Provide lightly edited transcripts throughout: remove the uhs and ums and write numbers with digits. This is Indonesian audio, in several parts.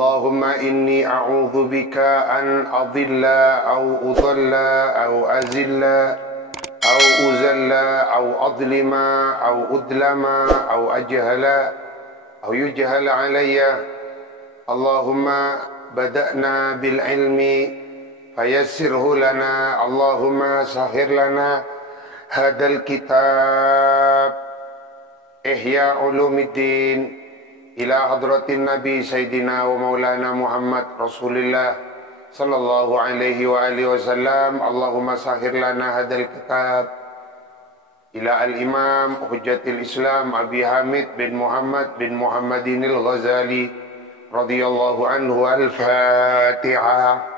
Allahumma inni a'udzu bika an adilla au udalla au azilla au uzalla au adlima au udlama au ajhala au yujhala alayya. Allahumma bada'na bil ilmi fayassirhu lana. Allahumma sahhir lana hadal kitab Ihya Ulumuddin ila hadratin Nabi Sayyidina wa Maulana Muhammad Rasulullah sallallahu alaihi wa alihi wasallam. Allahumma sahhir lana hadal kitab ila al-imam Hujjatul Islam Abi Hamid bin Muhammad bin Muhammadinil Ghazali radhiyallahu anhu. Al-Fatihah.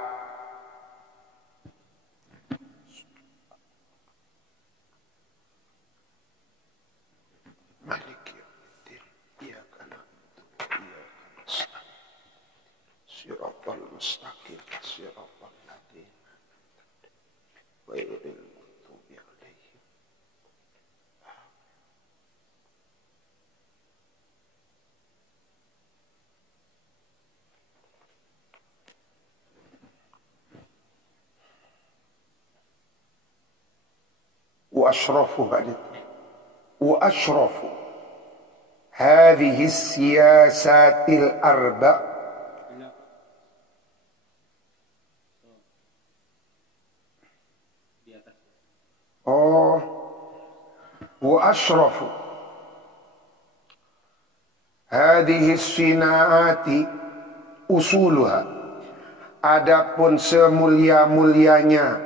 Siratal mustaqim siratal ladzina ghairil maghdubi alaihim. Wa ashrafu hadhihi siyasatil arba'. Wa ashrafu hadhihi sinaati usuluha. Adapun semulia-mulianya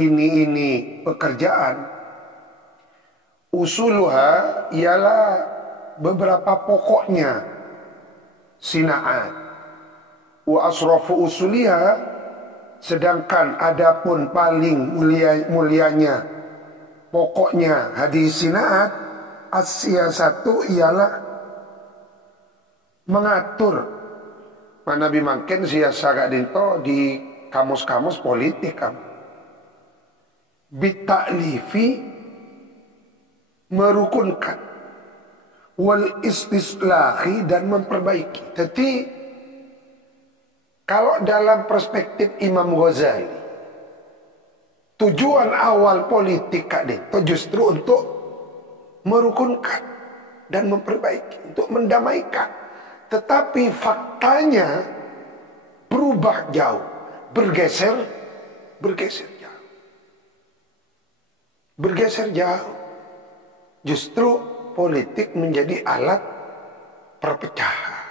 ini pekerjaan, usuluha ialah beberapa pokoknya sinaat. Wa ashrafu usuliha, sedangkan adapun paling mulianya pokoknya hadis sinaat as-siyasatu ialah mengatur. Manabi mangken siasa gak dinto di kamus-kamus politik kam. Bitaklifi, merukunkan, wal istislahi, dan memperbaiki. Jadi kalau dalam perspektif Imam Ghazali, tujuan awal politik Kak Dito justru untuk merukunkan dan memperbaiki, untuk mendamaikan. Tetapi faktanya berubah jauh, bergeser jauh. Justru politik menjadi alat perpecahan.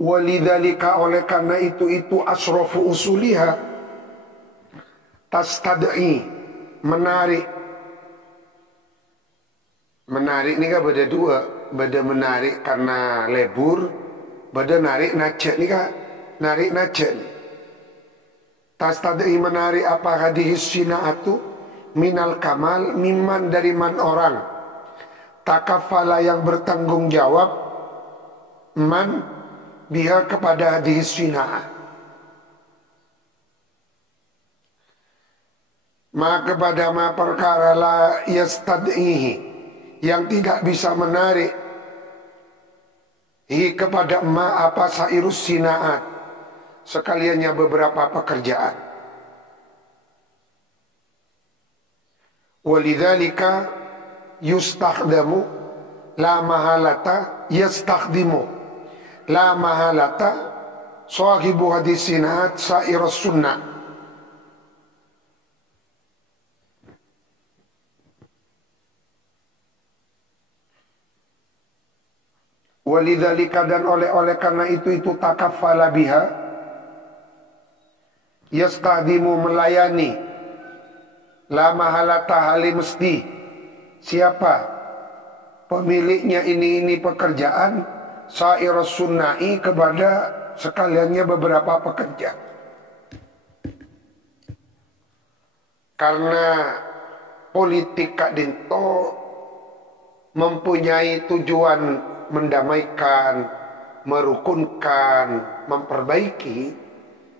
Walidzalika, oleh karena itu asrafu usuliha tastad'i, menarik ini kan beda dua. Beda menarik karena lebur, beda narik nace ini kan narik nace. Tastad'i, menarik apa hadis sinaatu minal kamal, miman dari man orang, takafala yang bertanggung jawab, man biha kepada hadis sina'ah, ma kepada ma perkara la yastad'ihi, yang tidak bisa menarik hi kepada ma apa sairus sina'at, sekaliannya beberapa pekerjaan. Walidzalika yustakhdamu la mahalata yastakhdimu la mahalata sahibu hadis sinat sairus sunnah. Walidzalika, dan oleh karena itu takaffala biha, yastahdimu, melayani, la mahalata, hali mesti. Siapa pemiliknya ini pekerjaan, sairus sunnai, kepada sekaliannya beberapa pekerja. Karena politik Kak Dinto mempunyai tujuan mendamaikan, merukunkan, memperbaiki,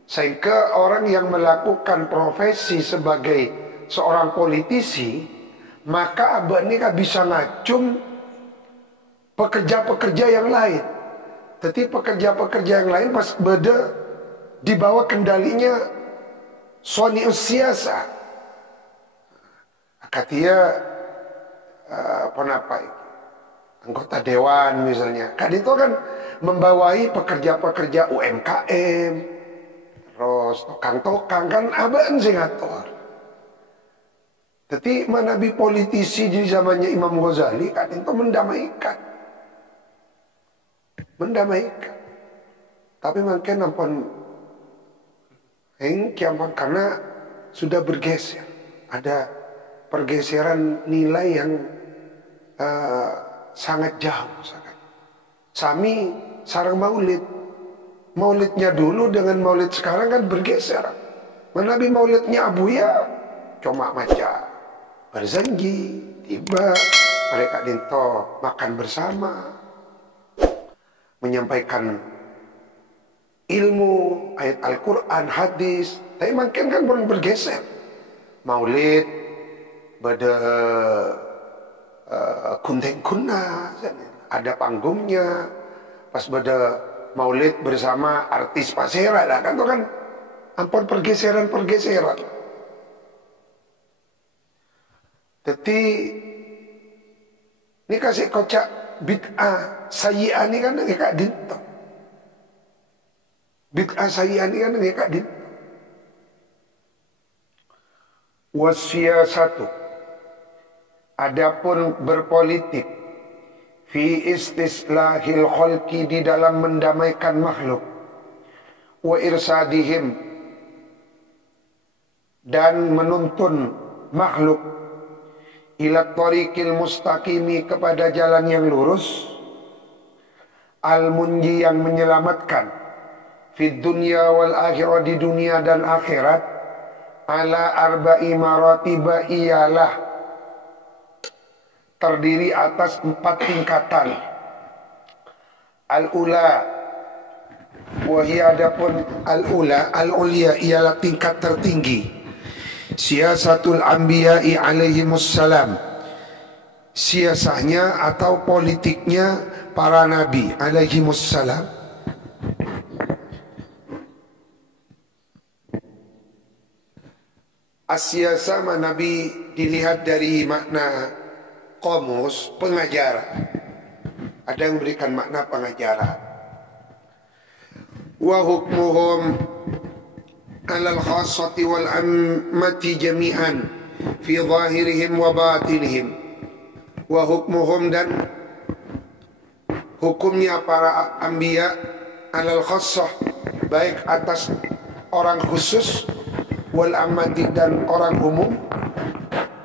sehingga orang yang melakukan profesi sebagai seorang politisi, maka abah ini bisa ngacung pekerja-pekerja yang lain. Tapi pekerja-pekerja yang lain pas beda di bawah kendalinya Soni Usiasa. Katia penapa itu? Anggota dewan misalnya. Kan itu kan membawai pekerja-pekerja UMKM, terus tokang-tokang kan abang sing ngatur. Tapi manabi politisi di zamannya Imam Ghazali kan itu mendamaikan. Mendamaikan. Tapi mungkin ampun kiampun karena sudah bergeser. Ada pergeseran nilai yang sangat jauh. Sami sarang maulid. Maulidnya dulu dengan maulid sekarang kan bergeser. Manabi maulidnya Abuya cuma maca berzanji, tiba mereka dinto makan bersama, menyampaikan ilmu, ayat Al-Quran, hadis. Tapi makin kan belum bergeser. Maulid, pada kunteng kuna, ada panggungnya. Pas pada maulid bersama artis pasera, kan itu kan ampun pergeseran-pergeseran. Jadi ini kasih kocak bid'ah sayyi'ah ini kan nggak kak dinto. Bid'ah sayyi'ah ini kan nggak kak dinto. Wasiyasatu, adapun berpolitik fi istislahil khalqi, di dalam mendamaikan makhluk, wa irsadihim, dan menuntun makhluk, ila tariqil mustaqimi, kepada jalan yang lurus, al-munji, yang menyelamatkan, fid dunya wal akhirah, di dunia dan akhirat, ala arba'i maratiba, ialah terdiri atas 4 tingkatan. Al-ula, wahia, adapun al-ula, al-ulia, ialah tingkat tertinggi. Siasatul anbiya'i alaihimussalam, siasahnya atau politiknya para nabi alaihimussalam. Asyasa nabi dilihat dari makna komus, pengajaran. Ada yang berikan makna pengajaran. Wa hukmuhum alal khassati wal ammati jami'an fi zahirihim wa batinihim. Wa hukmuhum, dan hukumnya para anbiya, alal khassah, baik atas orang khusus, wal ammati, dan orang umum,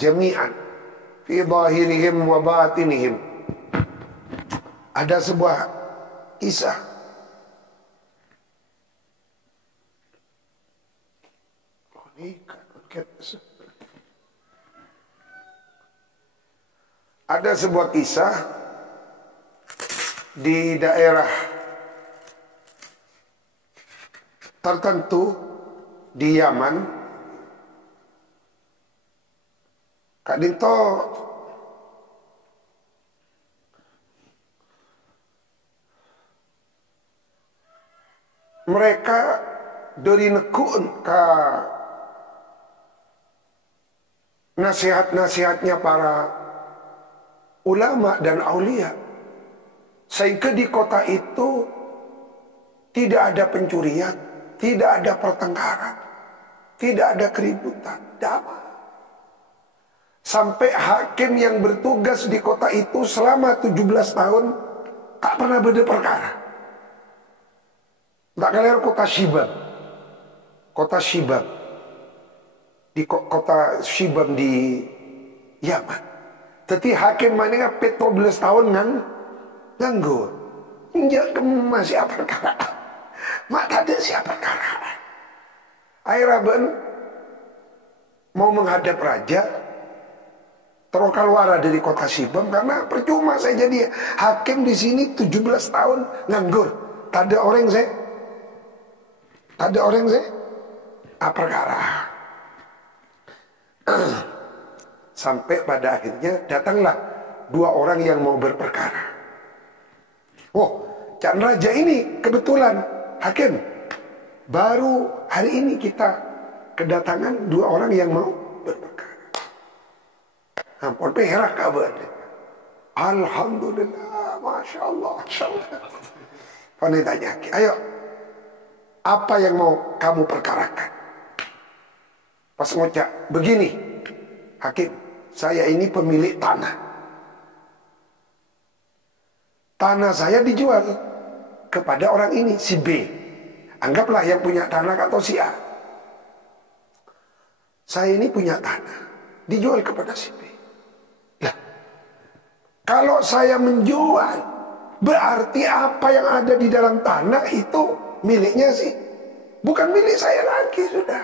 jami'an fi zahirihim wa batinihim. Ada sebuah kisah. Ada sebuah kisah di daerah tertentu di Yaman. Kak Dinto mereka dari nekun ke nasihat-nasihatnya para ulama dan aulia, sehingga di kota itu tidak ada pencurian, tidak ada pertengkaran, tidak ada keributan, damai. Sampai hakim yang bertugas di kota itu selama 17 tahun tak pernah beda perkara. Tak kalian kota Shibam, kota Shibam, di kota Shibam di Yaman. Tapi hakim mana 17 tahun nganggur. Injak masih apa perkara? Mak tak ada siapa perkara. Airaben mau menghadap raja, terokal dari kota Shibam, karena percuma saya jadi hakim di sini 17 tahun nganggur. Tak ada orang saya. Tak ada orang saya. Apa perkara? Sampai pada akhirnya datanglah 2 orang yang mau berperkara. Oh, Cak Raja ini kebetulan hakim. Baru hari ini kita kedatangan 2 orang yang mau berperkara. Ampun perak kabar. Alhamdulillah, Masya Allah, Masya Allah. Pandai tanya, ayo, apa yang mau kamu perkarakan? Pas ngucap, begini, hakim, saya ini pemilik tanah. Tanah saya dijual kepada orang ini, si B. Anggaplah yang punya tanah atau si A. Saya ini punya tanah, dijual kepada si B. Lah, kalau saya menjual, berarti apa yang ada di dalam tanah itu miliknya sih, bukan milik saya lagi sudah.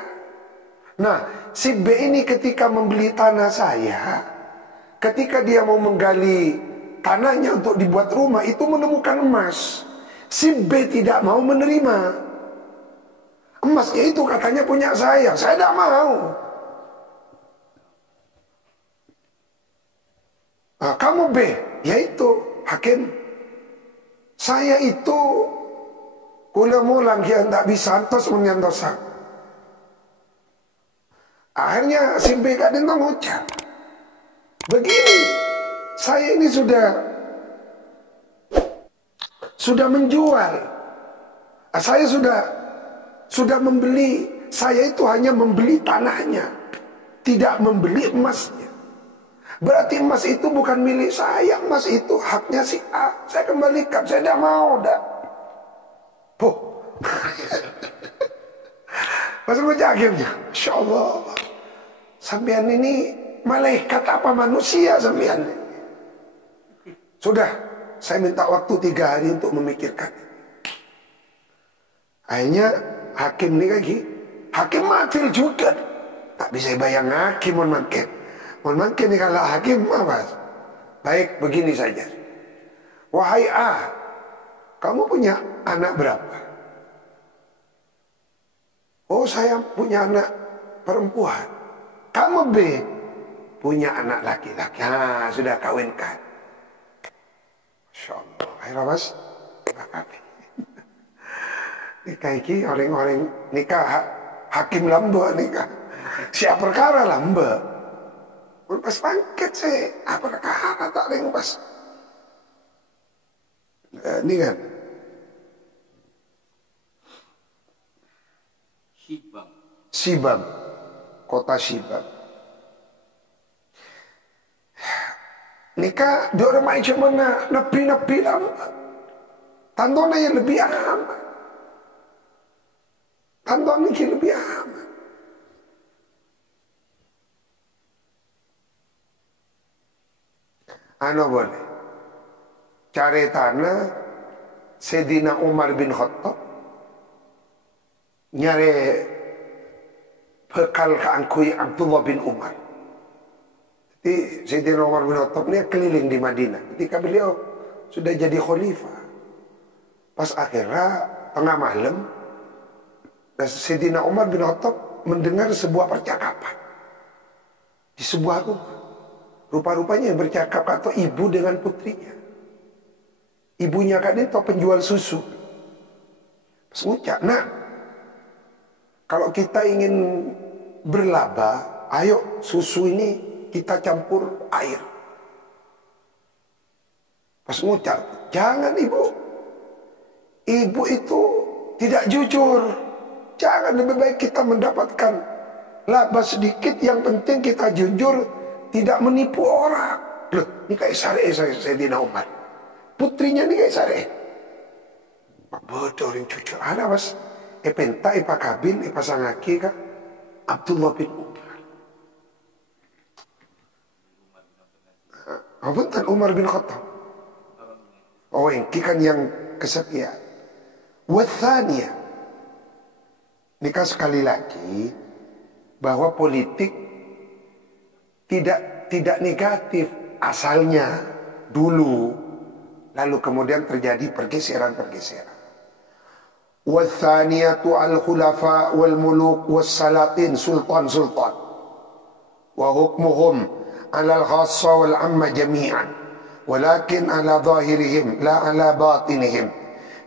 Nah, si B ini ketika membeli tanah saya, ketika dia mau menggali tanahnya untuk dibuat rumah, itu menemukan emas. Si B tidak mau menerima. Emasnya itu katanya punya saya tidak mau. Nah, kamu B, yaitu hakim. Saya itu kula mulang yang tak bisa antos menyantosak. Akhirnya si B kadang mengucap, begini, saya ini sudah menjual. Saya sudah membeli. Saya itu hanya membeli tanahnya, tidak membeli emasnya. Berarti emas itu bukan milik saya, emas itu haknya si A. Saya kembalikan, saya tidak mau dah. Oh. Masuk ke hakimnya, Masya Allah. Sampean ini malaikat apa manusia sampean? Sudah, saya minta waktu 3 hari untuk memikirkan. Akhirnya hakim ini lagi, hakim matil juga. Tak bisa bayang hakim mon makin. Mon makin ini kalau hakim apa? Baik, begini saja. Wahai A, kamu punya anak berapa? Oh, saya punya anak perempuan. Kamu B, punya anak laki-laki. Nah, sudah kawinkan. Masya Allah. Akhirnya mas, nikah ini orang-orang nikah hakim lambe nikah. Siap perkara lambe. Pas pangkat sih, apa perkara tak ada yang pas. Ini kan. Sibam, kota Sibam. Nikah di orang main cuma nepi lama. Tantona yang lebih aman. Tantona yang lebih aman. Ano boleh. Cari tanah Sayyidina Umar bin Khattab. Nyari bekal keangkui Abdullah bin Umar. Jadi Sayyidina Umar bin Khattab ini keliling di Madinah. Ketika beliau sudah jadi khalifah. Pas akhirnya tengah malam, Sayyidina Umar bin Khattab mendengar sebuah percakapan di sebuah rumah. Rupa-rupanya yang bercakap atau ibu dengan putrinya. Ibunya kan itu penjual susu. Pas ngucap, nak, kalau kita ingin berlaba, ayo susu ini kita campur air. Pas ngucap, jangan ibu. Ibu itu tidak jujur. Jangan, lebih baik kita mendapatkan laba sedikit, yang penting kita jujur. Tidak menipu orang. Loh, ini kayak syariah Sayyidina Umar. Putrinya ini kayak syariah. Bodoh yang cucu. Ada mas. Penta, kabin, sangaki kah? Abdullah bin Umar. Bentar, Umar bin Khattab. Oh, yang kan yang kesekian. Wathania. Nikah sekali lagi bahwa politik tidak negatif asalnya dulu, lalu kemudian terjadi pergeseran-pergeseran. Wathaniyatu al-khulafa wal-muluk was-salatin, sultan-sultan. Wa hukmuhum 'ala al-khassa wal-'amma jami'an. walakin ala zahirihim la ala batinihim.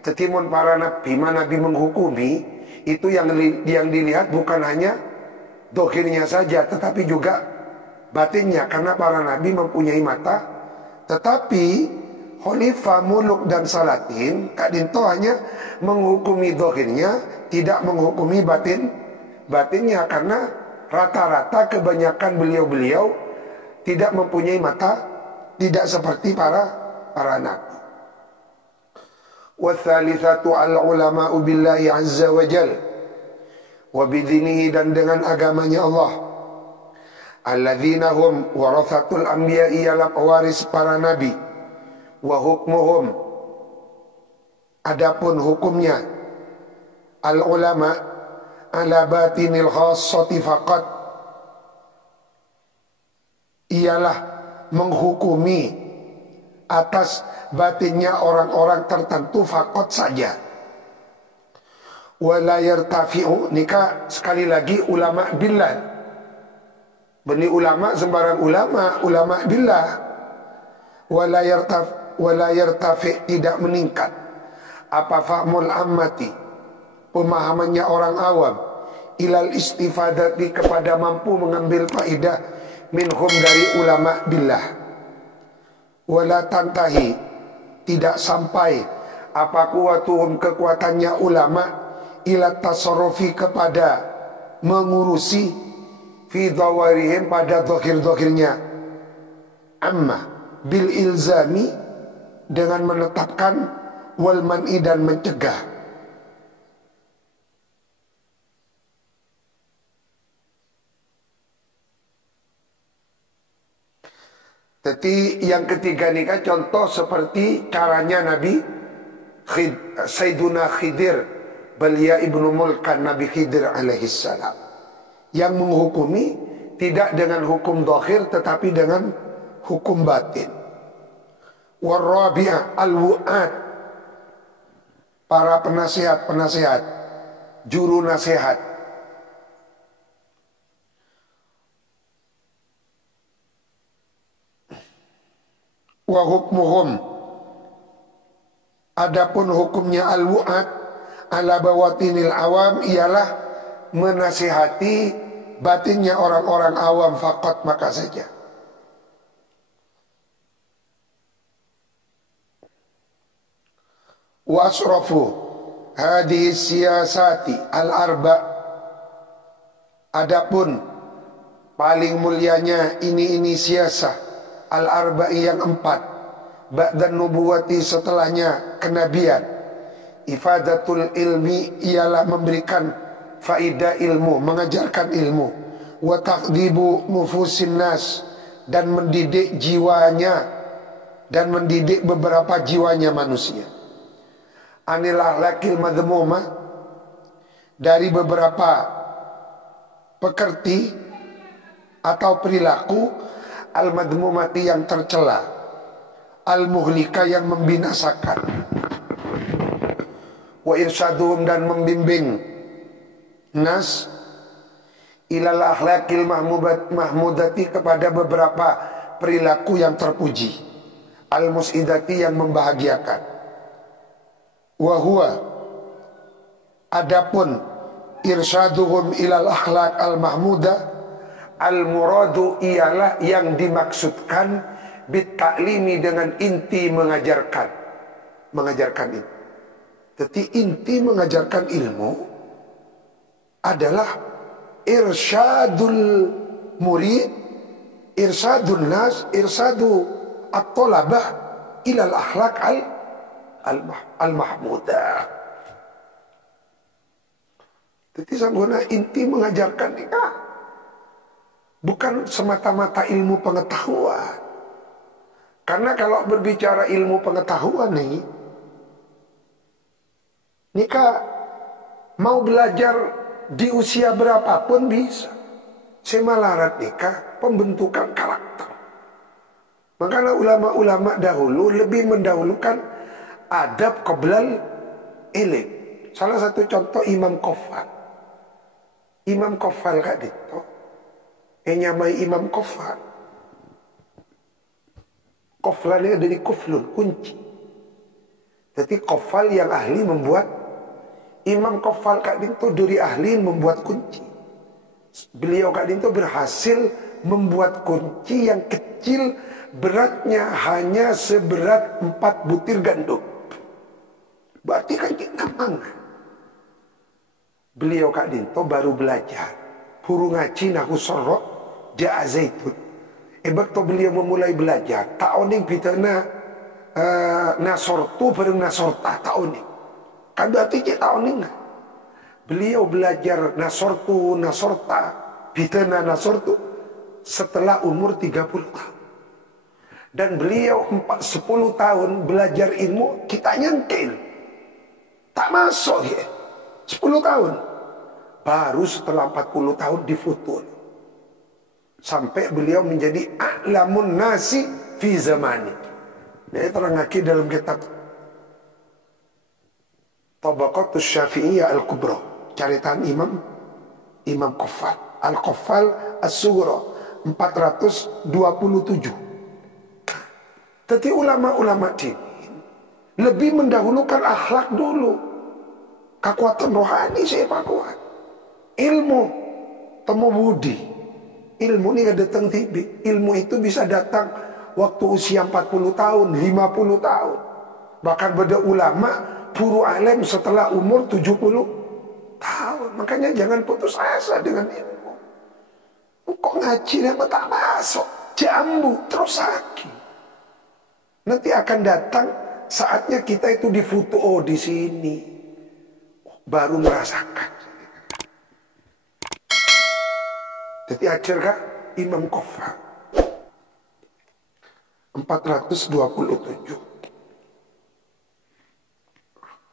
Tetimun para nabi, nabi menghukumi itu yang dilihat bukan hanya dohirnya saja, tetapi juga batinnya, karena para nabi mempunyai mata. Tetapi khalifah, muluk dan salatin kadinto hanya menghukumi dohirnya, tidak menghukumi batinnya, karena rata-rata kebanyakan beliau-beliau tidak mempunyai mata, tidak seperti para nabi. Watsalitsatu al-ulama'u billahi azza wa jal wa bidinihi, dan dengan agamanya Allah. Alladzina hum warathatul anbiya, ialah pewaris para nabi. Wa hukmuhum, adapun hukumnya, al-ulama ala batinil khassati faqat, ialah menghukumi atas batinnya orang-orang tertentu faqat saja. Wala yartafi'u, nikah sekali lagi ulama billah. Beni ulama sembarang ulama billah. Wala yartafi, tidak meningkat. Apa fahmul ammati, pemahamannya orang awam, ilal istifadati, kepada mampu mengambil faidah minhum, dari ulama billah. Wala tantahi, tidak sampai apa kuatuhum, kekuatannya ulama, ila tasarrufi, kepada mengurusi, fi dhawarihim, pada dohir-dohirnya, amma bil ilzami, dengan menetapkan, wal man'i, dan mencegah. Jadi yang ketiga ni kan contoh seperti caranya Nabi Sayyiduna Khidir, belia ibnu Mulkan Nabi Khidir alaihissalam, yang menghukumi tidak dengan hukum zahir tetapi dengan hukum batin. Warabi'ah al-wu'ad, para penasihat, juru nasihat. Wa hukmuhum, adapun hukumnya al-wu'ad ala bawatinil awam, ialah menasihati batinnya orang-orang awam faqat, maka saja. Wa asrafu hadhihi siyasati al-arba, adapun paling mulianya ini siasah al-arba'i, yang 4, ba'dan nubuwati, setelahnya kenabian. Ifadatul ilmi, ialah memberikan faidah ilmu, mengajarkan ilmu. Wa taqdibu nufusin nas, dan mendidik jiwanya, dan mendidik beberapa jiwanya manusia. Anil akhlaqil madhmumah, dari beberapa pekerti atau perilaku, al-madhmumati, yang tercela, al-muhlika, yang membinasakan. Wa irsyadum, dan membimbing nas ilal akhlaqil mahmudati, kepada beberapa perilaku yang terpuji, al-musidati, yang membahagiakan. Wa huwa, adapun irsyaduhum ilal akhlaq al-mahmudah, al-muradu, ialah yang dimaksudkan bitaklimi, dengan inti mengajarkan itu. Jadi inti mengajarkan ilmu adalah irsyadul murid, irsyadun nas, irsadu at-talabah ilal akhlaq al-mahmudah. Jadi sangguna inti mengajarkan nikah bukan semata-mata ilmu pengetahuan. Karena kalau berbicara ilmu pengetahuan nih, nikah mau belajar di usia berapapun bisa. Semalarat nikah pembentukan karakter. Makanya ulama-ulama dahulu lebih mendahulukan adab qoblal ilm. Salah satu contoh Imam Qofal. Imam Qofal kak dito. Nyamai Imam Qofal. Qaflan ini dari kuflun, kunci. Jadi qafal yang ahli membuat, Imam Qafal Kadin itu dari ahli membuat kunci. Beliau Kadin itu berhasil membuat kunci yang kecil, beratnya hanya seberat 4 butir gandum. Berarti kan kita mangan. Beliau Kadin itu baru belajar. Huru ngaji naku sorok, ja'a zaitun. Waktu beliau memulai belajar, ta'oning pitana nasortu bareng nasorta, ta'oning. Kan berarti dia ta'oning. Beliau belajar nasorta, pitana nasortu setelah umur 30 tahun. Dan beliau 10 tahun belajar ilmu, kita nyentil. Tak masuk ya. 10 tahun. Baru setelah 40 tahun difutul. Sampai beliau menjadi a'lamun nasi fi zamani. Ini terangaki dalam kitab Tabaqatus Syafi'iyah Al-Kubra. Caritaan Imam Qafal. Al-Qafal As-Sughra 427. Tapi ulama-ulama ini lebih mendahulukan akhlak dulu. Kekuatan rohani siapa kuat? Ilmu, temu budi. Ilmu ini gak datang tiba. Ilmu itu bisa datang waktu usia 40 tahun, 50 tahun. Bahkan beda ulama, puru alim setelah umur 70 tahun. Makanya jangan putus asa dengan ilmu. Kok ngaji apa tak masuk? Jambu, terus sakit. Nanti akan datang saatnya kita itu difutu, oh di sini. Baru merasakan. Jadi ajar kak Imam Qafal 427.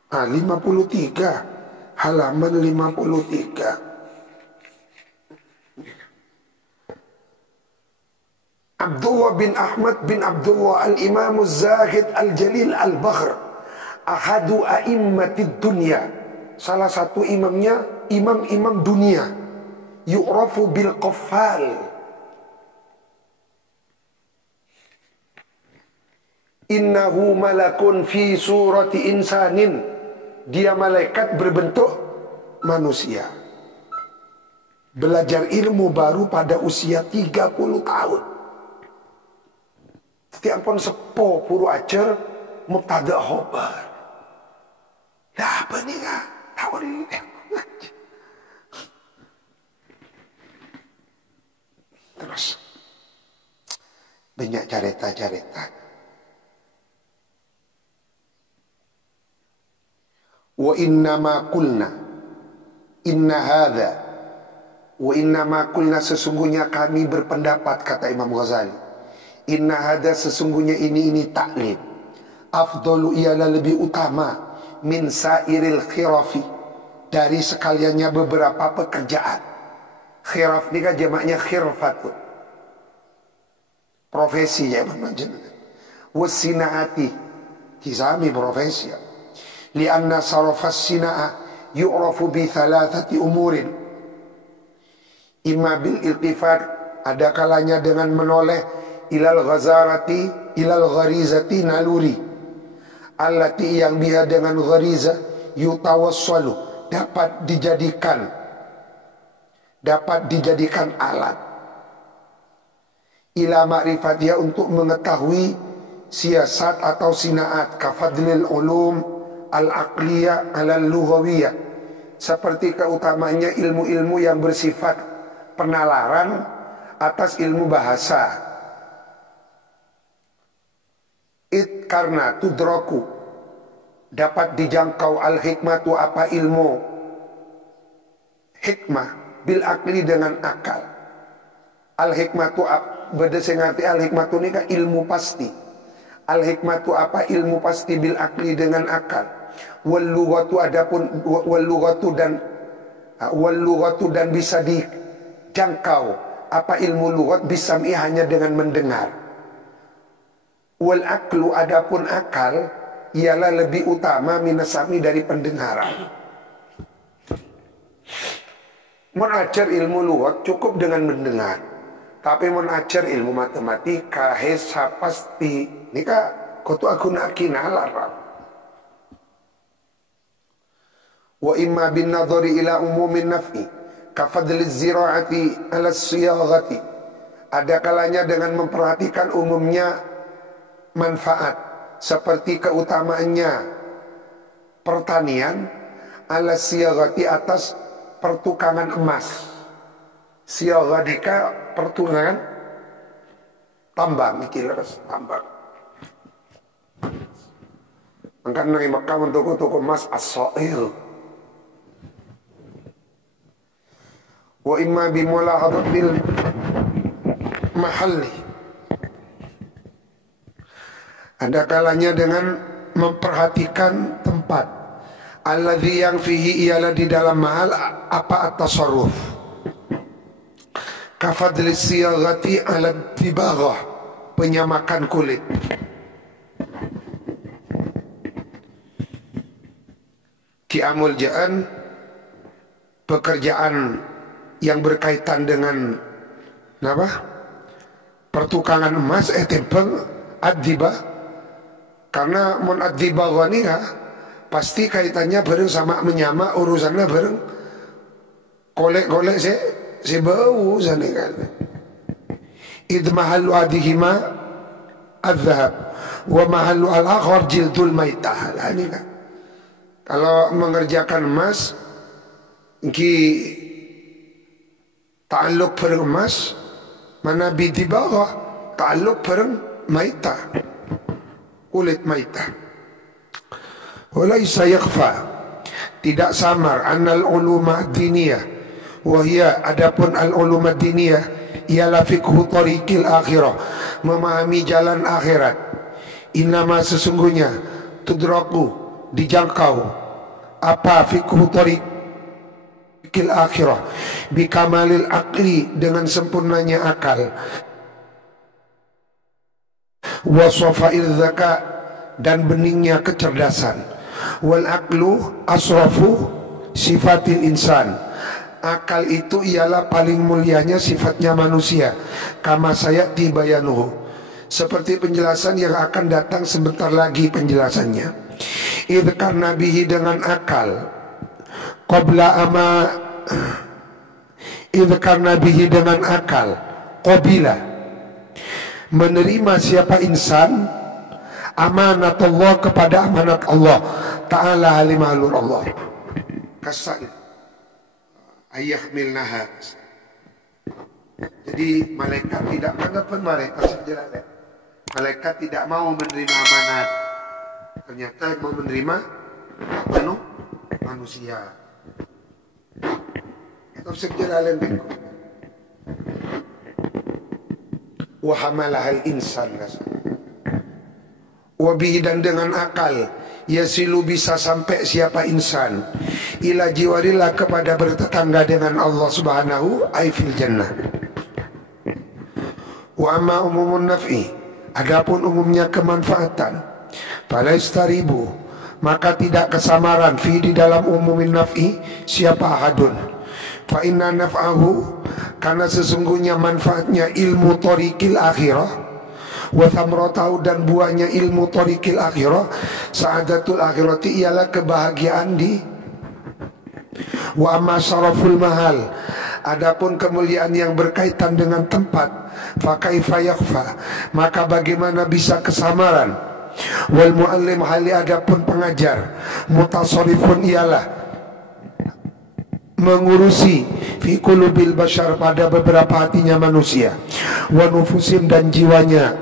53 halaman 53. Abdullah bin Ahmad bin Abdullah al-Imam az-Zahid al-Jalil al-Bakhr, ahadu a'immatid dunya, salah satu imamnya imam-imam dunia. Yu'rafu bil Qafal. Innahu malakun fi surati insanin. Dia malaikat berbentuk manusia. Belajar ilmu baru pada usia 30 tahun. Setiap pun sepo puru ajar mubtada khobar. Lah apa nih kak? Tahun ini terus banyak careta-careta. Wa innama qulna inna hadha, wa innama qulna, sesungguhnya kami berpendapat, kata Imam Ghazali, inna hadha, sesungguhnya ini taklim, afdalu, ialah lebih utama, min sairil khirafi, dari sekaliannya beberapa pekerjaan. Khiraf ini kan jamaknya khirfatun, profesi ya macam. Wasinaati, kisami profesi. Lianna sarafas sinaa yu'rafu bi thalathati umurin. Imma bil iltifat, ada kalanya dengan menoleh, ilal ghazarati, ilal gharizati, naluri. Allati, yang biha dengan ghariza, yutawassalu, dapat dijadikan alat, ila ma'rifatiyah, untuk mengetahui siasat atau sinaat, kafadlil ulum al-aqliyah al-lughawiyah, seperti keutamanya ilmu-ilmu yang bersifat penalaran atas ilmu bahasa. Karena tudraku, dapat dijangkau, al-hikmatu, apa ilmu hikmah, bil akli, dengan akal. Al-hikmatu, beda sengerti al-hikmatu ini kan ilmu pasti. Al-hikmatu, apa ilmu pasti, bil akli, dengan akal. Wal lughatu, adapun wal lughatu dan bisa dijangkau apa ilmu lughat, bisami, hanya dengan mendengar. Wal aklu, adapun akal, ialah lebih utama minasami, dari pendengaran. Menajar ilmu lughat cukup dengan mendengar, tapi menajar ilmu matematika, hesa, pasti Nika kotu aku nak kinalarang. Wa imma bin nadhari ila umumin naf'i kafadli zira'ati ala siyaghati. Ada kalanya dengan memperhatikan umumnya manfaat seperti keutamaannya pertanian ala siyaghati atas pertukangan emas. Siyaghadika pertukangan tambang, ikilas tambang. Maka nang Makkah toko-toko emas as-sa'ir. Wa imma bimulahadhatil mahalli. Ada kalanya dengan memperhatikan tempat. Alladzi yang fihi ialah di dalam mahal apa at-tasarruf. Kafadli siyaghati ala tibaghah, penyamakan kulit. Qiyamul ja'an, pekerjaan yang berkaitan dengan apa? Pertukangan emas tempeng ad-dibah. Karena mun ad-dibah ghanika pasti kaitannya bareng sama menyama, urusannya bareng kolek-kolek si bau sana kan. Id mahallu adihima adh-dhahab wa mahallu al-akhar jildul maitah. Ini kan. Kalau mengerjakan emas ki ta'alluq bareng emas, mana bidi bawah ta'alluq bareng maitah, kulit maitah. Walaysa yakhfa, tidak samar annal uluma diniyah wahia, adapun al uluma diniyah ialah fiqhu tariqil akhirah, memahami jalan akhirat. Inama sesungguhnya tudraku, dijangkau apa fiqhu tariqil akhirah bikamalil akli, dengan sempurnanya akal, wasofail zaka, dan beningnya kecerdasan, wal aklu asrafu sifatil insan, akal itu ialah paling mulianya sifatnya manusia. Kama sayati bayanuhu, seperti penjelasan yang akan datang sebentar lagi penjelasannya. Idhkar nabihi, dengan akal, qabla ama idhkar nabihi, dengan akal, qabila, menerima siapa insan amanat Allah, kepada amanat Allah Ta'ala halimahulur Allah. Kasal ayah milnaha. Jadi malaikat tidak, kenapa malaikat sejalan, malaikat tidak mau menerima amanat, ternyata mau menerima manusia. Atau sejalan bengkok. Wa hamalahal insan, wabihi, dan dengan akal, yasilu, bisa sampai siapa insan, ila jiwarillah, kepada bertetangga dengan Allah subhanahu aifil jannah. Wa amma umumun naf'i, adapun umumnya kemanfaatan, fala istaribu, maka tidak kesamaran fi, di dalam umumin naf'i siapa ahadun. Fa inna naf'ahu, karena sesungguhnya manfaatnya ilmu tariqil akhirah, wa thamratahu, dan buahnya ilmu tariqil akhirah, sa'adatul akhirati, ialah kebahagiaan di. Wa amma syaraful mahal, adapun kemuliaan yang berkaitan dengan tempat, fa kaifa yakhfa, maka bagaimana bisa kesamaran. Wal muallim, hali adapun pengajar, mutasarrifun, ialah mengurusi fi qulubil bashar, pada beberapa hatinya manusia, wa nufusim, dan jiwanya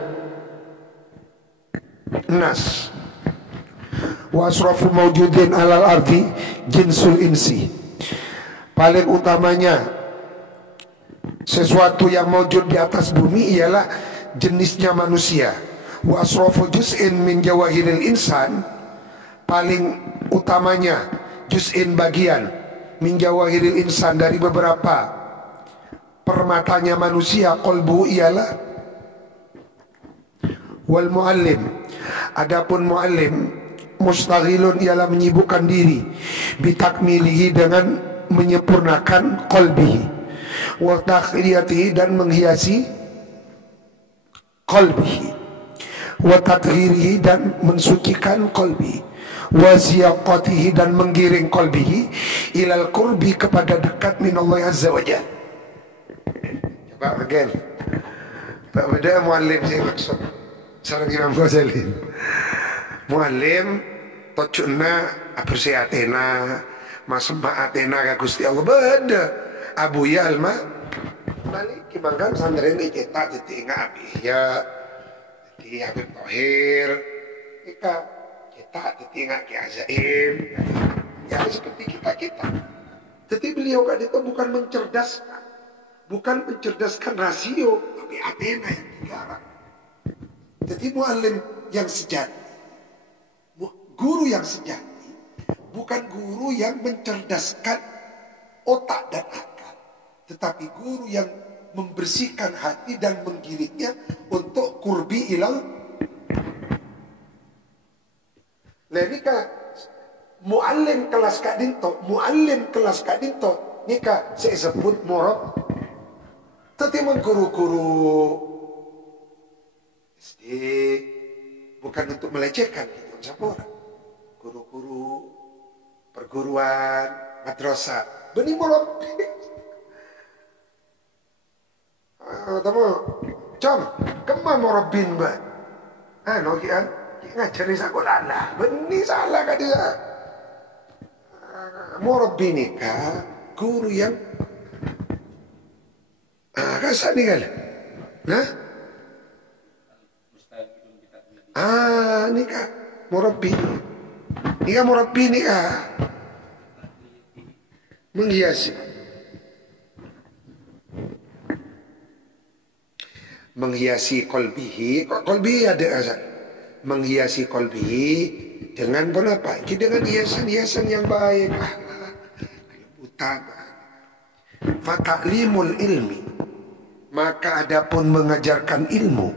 nas, wa asrafu mawjudin alal ardi jinsul insi, paling utamanya sesuatu yang mawjud di atas bumi ialah jenisnya manusia. Wa asrafu juz'in min jawahiril insan, paling utamanya juz'in, bagian, min jawahiril insan, dari beberapa permatanya manusia, qalbu, ialah wal muallim, adapun muallim, mustaghilun, ialah menyibukkan diri, bitakmilihi, dengan menyempurnakan qalbihi, wa takhliyatihi, dan menghiasi qalbihi, wa tathhirihi dan mensucikan qalbi, wa ziyaqatihi dan menggiring qalbihi ilal qurbi kepada dekat min Allah azza wa jalla. Coba again. Tak beda muallim saya maksud. Sarang Imam Ghazali. Muallim tocuna apersi Athena, masma Athena ka Gusti Allah beda. Abu Yalma balik kibangkan sandren dicetak ditinggal abi ya. Di Habib Thohir kita ditinggal Ki Azaim ya seperti kita. Jadi beliau kan itu bukan mencerdaskan rasio, tapi Athena yang digarap. Jadi muallim yang sejati, guru yang sejati, bukan guru yang mencerdaskan otak dan akal, tetapi guru yang membersihkan hati dan menggiringnya untuk kurbi ilal. Nah ini kan muallim kelas Kak Dinto, nika saya sebut morot. Tetapi guru-guru SD bukan untuk melecehkan gitu, siapa guru-guru perguruan madrasah benih morot. Tamu, com, kemana morobin mbak? Ano kian, ngajari sekolah lah, benih salah kan dia. Morobin ni kah guru yang kasar ni kan? Nah, ni kah morobin, ni kah menghiasi kolbihi ada asal menghiasi kolbihi dengan apa? Dengan hiasan-hiasan yang baik. Fata'limul ilmi, maka adapun mengajarkan ilmu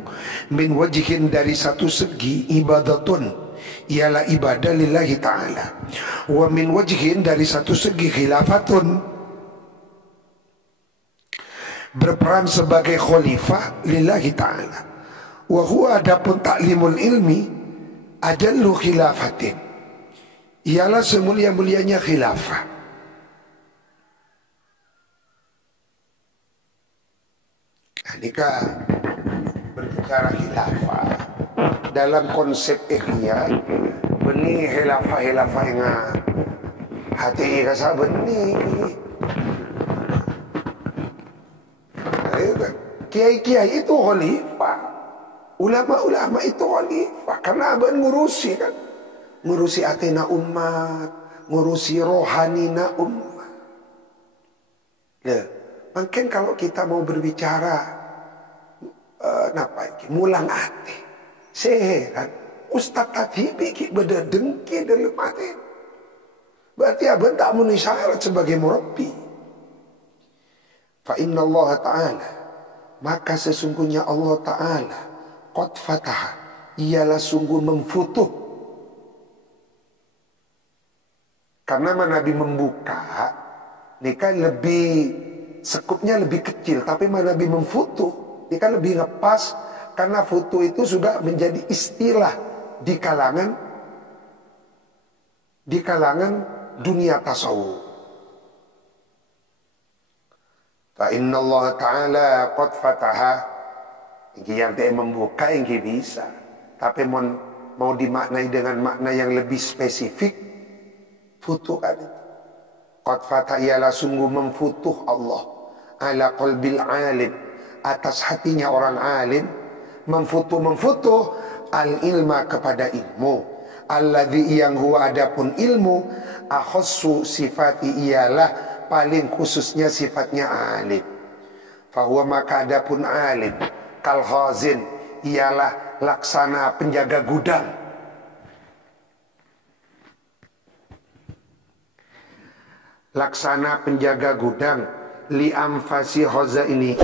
min wajihin dari satu segi ibadatun ialah ibadah lillahi ta'ala, wa min wajihin dari satu segi khilafatun berperan sebagai khalifah lillahi ta'ala, wa huwa adapun ta'limul ilmi ajallu khilafatin ialah semulia-mulianya khilafah. Nikah berbicara khilafah dalam konsep ihya benih khilafah yang hati rasa benih. Kiai-kiai itu khalifah, ulama-ulama itu khalifah karena abang ngurusi kan, ngurusi Athena umat, ngurusi rohanina umat. Mungkin kalau kita mau berbicara mulang ate seheran Ustaz tadi bikin beda dengki dalam ate, berarti abang tak memenuhi syarat sebagai murabbi. Fa inna Allah ta'ala, maka sesungguhnya Allah ta'ala qad fataha, ialah sungguh memfutuh. Karena Nabi membuka ini kan lebih sekupnya lebih kecil, tapi Nabi memfutuh ini kan lebih ngepas, karena futuh itu sudah menjadi istilah di kalangan dunia tasawuf. Fa inna Allah ta'ala qad fataha, yang dia membuka yang bisa, tapi mau dimaknai dengan makna yang lebih spesifik, futuh kan itu. Qad fataha ialah sungguh memfutuh Allah ala qalbil alim, atas hatinya orang alim, memfutuh al ilma kepada ilmu, alladzi yang huwa adapun ilmu akhassu sifati ialah paling khususnya sifatnya alim. Fahuwa maka adapun alim kal khazin ialah laksana penjaga gudang. Laksana penjaga gudang li amfasi khaza ini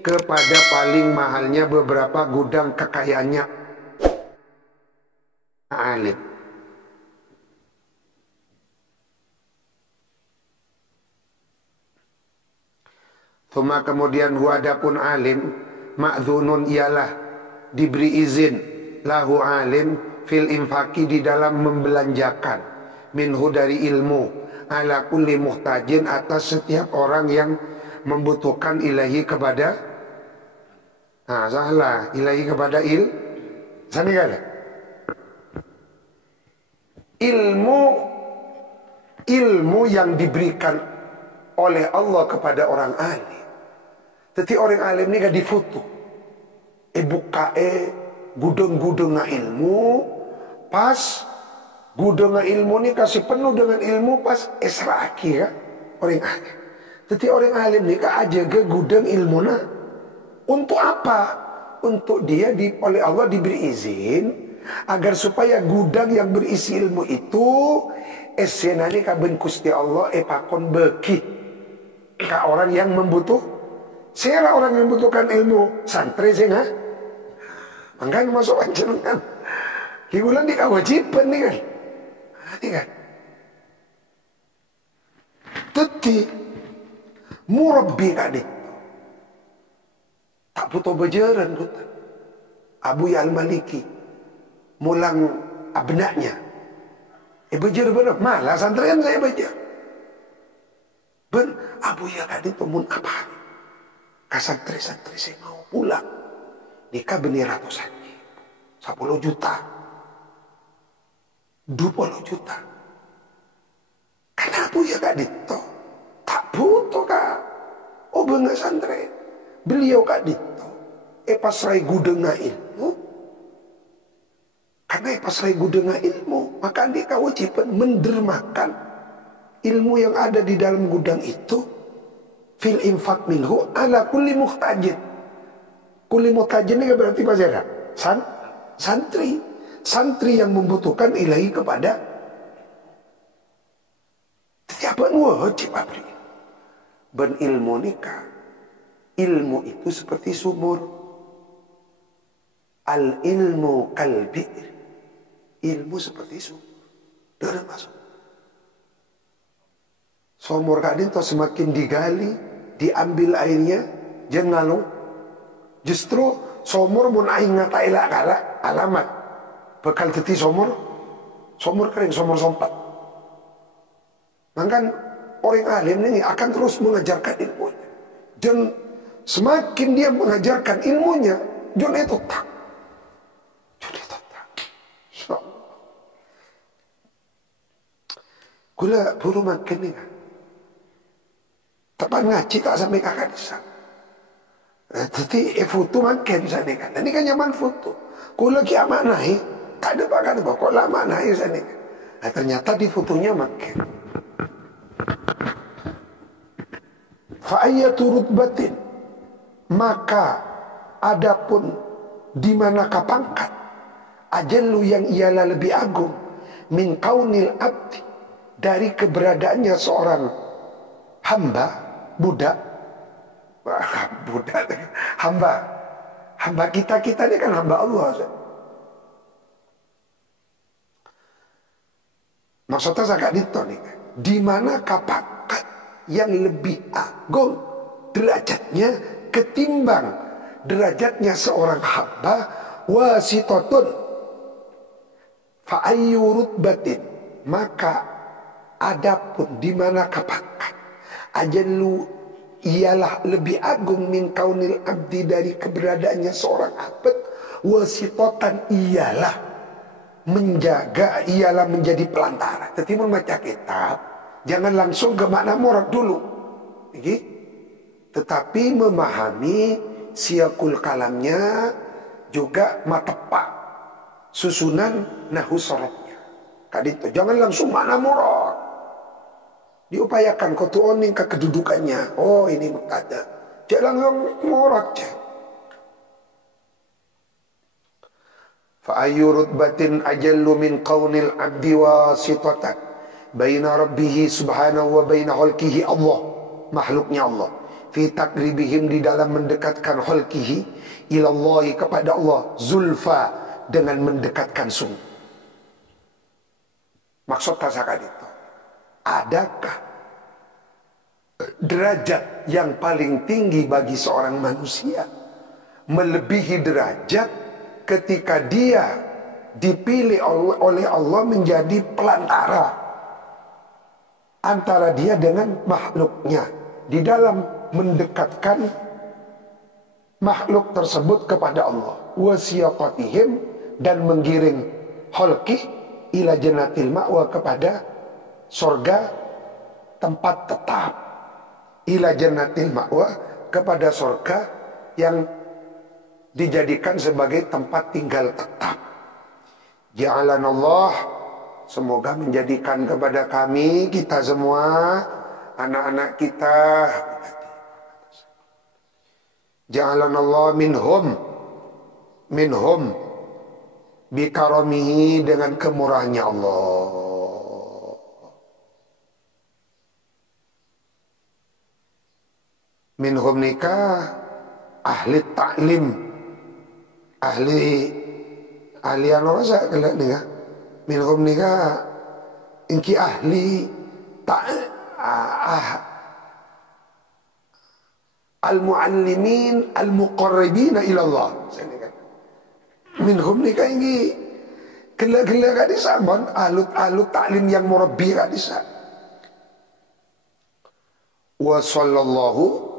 kepada paling mahalnya beberapa gudang kekayaannya alim. Thumma kemudian huwa adapun alim ma'dzunun ialah diberi izin lahu alim fil infaki di dalam membelanjakan minhu dari ilmu ala kulli muhtajin atas setiap orang yang membutuhkan ilahi kepada salah ilahi kepada ilmu yang diberikan oleh Allah kepada orang alim. Jadi orang alim ini gak difoto buka gudeng-gudeng ilmu pas gudeng ilmu ini kasih penuh dengan ilmu pas esraki ya orang alim. Jadi orang alim ini aja ke gudeng ilmu na untuk apa? Untuk dia oleh Allah diberi izin agar supaya gudang yang berisi ilmu itu esenani kaben Gusti Allah pakon beki ka orang yang saya orang yang membutuhkan ilmu santri sih nggak mangkan masuk panjenengan hiburan di kewajiban nih kan ini kan teti murabbi kade tak butuh bajaran buta Abu Al Maliki mulang abnaknya bajar benar malah santrian saya baca Abu Ya kade pemun apa kasantri-santri saya mau pulang nikah benih ratusan 10 juta 20 juta kenapa ya kak Dito tak butuh kak benga santri beliau kak Dito pasrai gudenga ilmu karena pasrai gudenga ilmu maka dia kewajiban mendermakan ilmu yang ada di dalam gudang itu fil infak minhu ala kulli muhtajin. Kulli muhtajin ini berarti apa saudara? Santri yang membutuhkan ilahi kepada siapa wajib abri. Ben ilmu nikah. Ilmu itu seperti sumur. Al ilmu kalbi'r. Ilmu seperti sumur. Darah masuk. Sumur kadin toh semakin digali, diambil airnya, jangan ngalung. Justru sumur mun aing ngata ila kala alamat. Bekal teti sumur kering, sumur sompat. Maka orang alim ini akan terus mengajarkan ilmunya. Dan semakin dia mengajarkan ilmunya, John itu tak. Gula buru makin ni kan. Tepat ngaji tak sampai kakak desa. Jadi foto makin sana kan. Ini kan nyaman foto. Gula ki amanai, tak ada pakai apa. Kok lama naik sana kan. Ternyata di fotonya makin. Fa'ayyatu rutbatin. Maka adapun di manakah pangkat ajallu yang ialah lebih agung min kaunil abdi dari keberadaannya seorang hamba budak hamba kita ini kan hamba Allah. Maksudnya saya dito nih, di mana pangkat yang lebih agung derajatnya ketimbang derajatnya seorang hamba wasitotun fa'ayyu rutbatin maka adapun di mana pangkat ajallu ialah lebih agung min kaunil abdi dari keberadaannya seorang abad wasitotan ialah menjaga ialah menjadi pelantara. Jadi membaca kitab jangan langsung ke makna murad dulu. Tetapi memahami siakul kalamnya juga matepak susunan nahu sorotnya. Kadito jangan langsung makna murad. Diupayakan kau tuonin ke kedudukannya. Oh ini muktada. Jangan langsung murad. Fa'ayyu rutbatin ajallu min qawnil abdi wasitatan baina rabbihi subhanahu wa baina khalqihi Allah, makhluknya Allah, fi takribihim di dalam mendekatkan khalqihi ilallahi kepada Allah, zulfa dengan mendekatkan sungguh. Maksud tasakan itu, adakah derajat yang paling tinggi bagi seorang manusia melebihi derajat ketika dia dipilih oleh Allah menjadi pelantara antara dia dengan makhluknya di dalam mendekatkan makhluk tersebut kepada Allah, wasiyaqatihim, dan menggiring khalqih ila jannatil ma'wa, kepada surga tempat tetap, ila jannatil ma'wa, kepada surga yang dijadikan sebagai tempat tinggal tetap. Ja'alanallah, semoga menjadikan kepada kami, kita semua, anak-anak kita, ja'alanallah minhum bikaramihi, dengan kemurahannya Allah. Minhum nikah ahli ta'lim, ahli anu rasa kelak nikah. Minhum nikah inki ahli al-muallimin al-muqarribina ilallah. Minhum nikah ini kelak-kelak kadisa mon alut ta'lim yang murabbi kadisa. Wa sallallahu,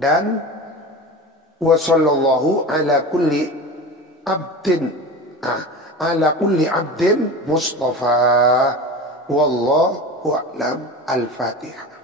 dan wa sallallahu ala kulli abdin, ala kulli abdin mustafa, wallahu a'lam. Al-Fatihah.